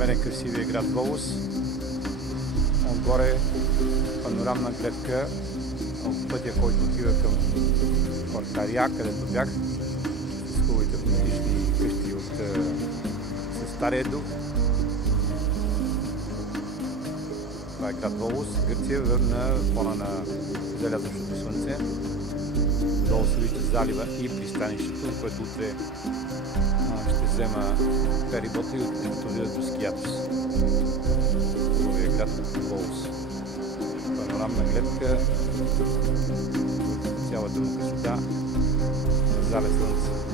мен е красивия град Волос. Отгоре панорамна гледка от пътя, който отива към Квартария, където бях, с хубавите автоматични къщи с Стария дух. Това е град Волос, Гърция, на фона на залязъчното слънце. Долу се вижда залива и пристанището, което утре ще взема ферибота и ще отида до Скиатос. Хубавия град Волос. Панорамна гледка, цялата му красота, зале слънце.